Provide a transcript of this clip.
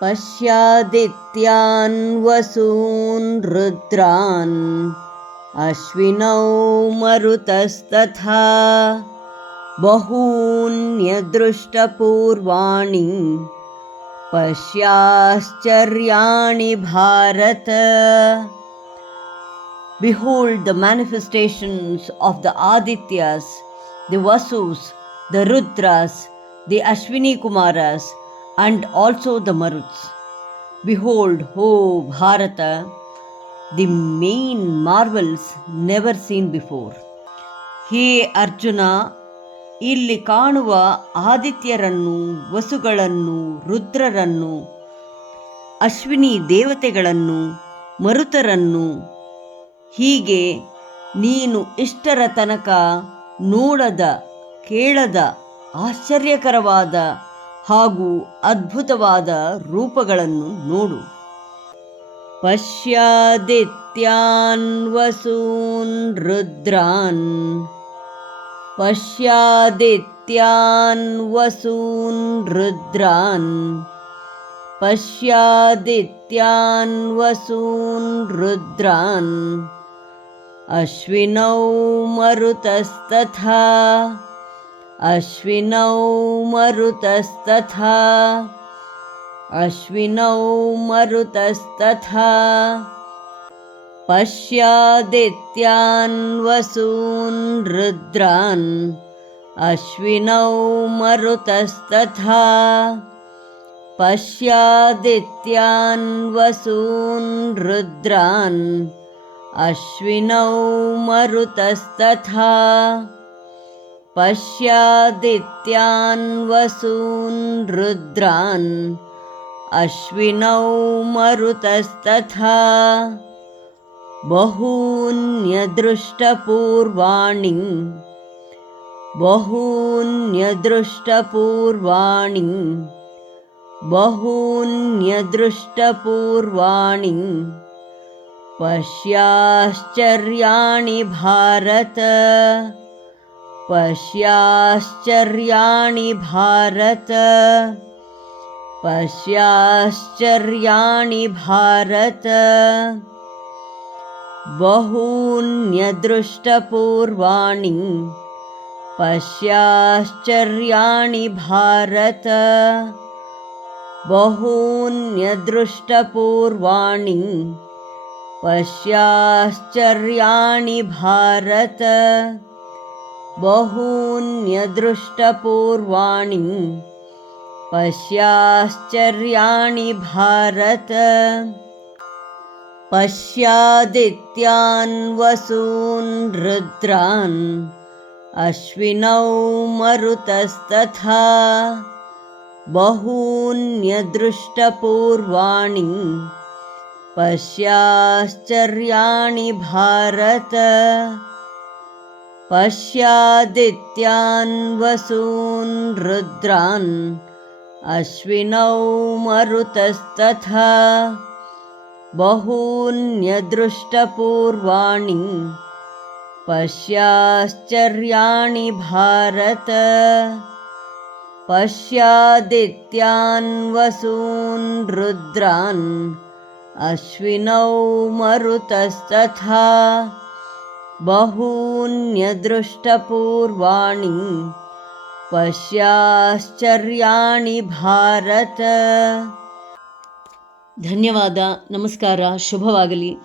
पश्यादित्यान् वसून् रुद्रान् अश्विनौ मरुतस्तथा बहून्यदृष्टपूर्वाणि पश्याश्चर्याणि Bharat. Behold the manifestations of the Adityas, the Vasus, the Rudras, the Ashwini Kumaras, and also the Maruts. Behold, O Bharata, the main marvels never seen before. ಹೇ ಅರ್ಜುನ, ಇಲ್ಲಿ ಕಾಣುವ ಆದಿತ್ಯರನ್ನು, ವಸುಗಳನ್ನು, ರುದ್ರರನ್ನು, ಅಶ್ವಿನಿ ದೇವತೆಗಳನ್ನು, ಮರುತರನ್ನು, ಹೀಗೆ ನೀನು ಇಷ್ಟರ ತನಕ ನೋಡದ, ಕೇಳದ ಆಶ್ಚರ್ಯಕರವಾದ ಹಾಗೂ ಅದ್ಭುತವಾದ ರೂಪಗಳನ್ನು ನೋಡು. ಪಶ್ಯಾದಿತ್ಯಾನ್ ವಸೂನ್ ರುದ್ರಾನ್ ಪಶ್ಯಾದಿತ್ಯಾನ್ ವಸೂನ್ ರುದ್ರಾನ್ ಪಶ್ಯಾದಿತ್ಯಾನ್ ವಸೂನ್ ರುದ್ರಾನ್ ಅಶ್ವಿನೌ ಮರುತಸ್ತಥಾ ಅಶ್ವಿನೌ ಮರುತಸ್ತಥಾ ಅಶ್ವಿನೌ ಮರುತಸ್ತಥಾ ಪಶ್ಯಾದಿತ್ಯಾನ್ ವಸೂನ್ ರುದ್ರಾನ್ ಅಶ್ವಿನೌ ಮರುತಸ್ತಥಾ ಪಶ್ಯಾದಿತ್ಯಾನ್ ವಸೂನ್ ರುದ್ರಾನ್ ಅಶ್ವಿನೌ ಮರುತಸ್ತಥಾ ಪಶ್ಯಾದಿತ್ಯಾನ್ ವಸೂನ್ ರುದ್ರಾನ್ ಅಶ್ವಿನೌ ಮರುತಸ್ತಥಾ ಬಹೂನ್ಯದೃಷ್ಟಪೂರ್ವಾಣಿ ಬಹೂನ್ಯದೃಷ್ಟಪೂರ್ವಾಣಿ ಬಹೂನ್ಯದೃಷ್ಟಪೂರ್ವಾಣಿ ಪಶ್ಯಾಶ್ಚರ್ಯಾಣಿ ಭಾರತ ಪಶ್ಯಾಶ್ಚರ್ಯಾಣಿ ಭಾರತ ಪಶ್ಯಾಶ್ಚರ್ಯಾಣಿ ಭಾರತ ಬಹೂನ್ಯದೃಷ್ಟಪೂರ್ವಾಣಿ ಪಶ್ಯಾಶ್ಚರ್ಯಾಣಿ ಭಾರತ ಬಹೂನ್ಯದೃಷ್ಟಪೂರ್ವಾಣಿ ಪಶ್ಯಾಶ್ಚರ್ಯಾಣಿ ಭಾರತ ಬಹೂನ್ಯದೃಷ್ಟಪೂರ್ವಾಣಿ ಪಶ್ಯಾಶ್ಚರ್ಯಾಣಿ ಭಾರತ ಪಶ್ಯಾದಿತ್ಯಾನ್ ವಸೂನ್ ರುದ್ರಾನ್ ಅಶ್ವಿನೌ ಮರುತಸ್ತಥಾ ಬಹೂನ್ಯದೃಷ್ಟಪೂರ್ವಾಣಿ ಪಶ್ಯಾಶ್ಚರ್ಯಾಣಿ ಭಾರತ ಪಶ್ಯಾದಿತ್ಯಾನ್ ವಸೂನ್ ರುದ್ರಾನ್ ಅಶ್ವಿನೌ ಮರುತಸ್ತಥಾ ಬಹೂನ್ಯದೃಷ್ಟಪೂರ್ವಾಣಿ ಪಶ್ಯಾಶ್ಚರ್ಯಾಣಿ ಭಾರತ ಪಶ್ಯಾದಿತ್ಯಾನ್ ವಸೂನ್ ರುದ್ರಾನ್ ಅಶ್ವಿನೌ ಮರುತಸ್ತಥಾ ಬಹೂನ್ಯದೃಷ್ಟಪೂರ್ವಾಣಿ ಪಶ್ಯಾಶ್ಚರ್ಯಾಣಿ ಭಾರತ. ಧನ್ಯವಾದ. ನಮಸ್ಕಾರ. ಶುಭವಾಗಲಿ.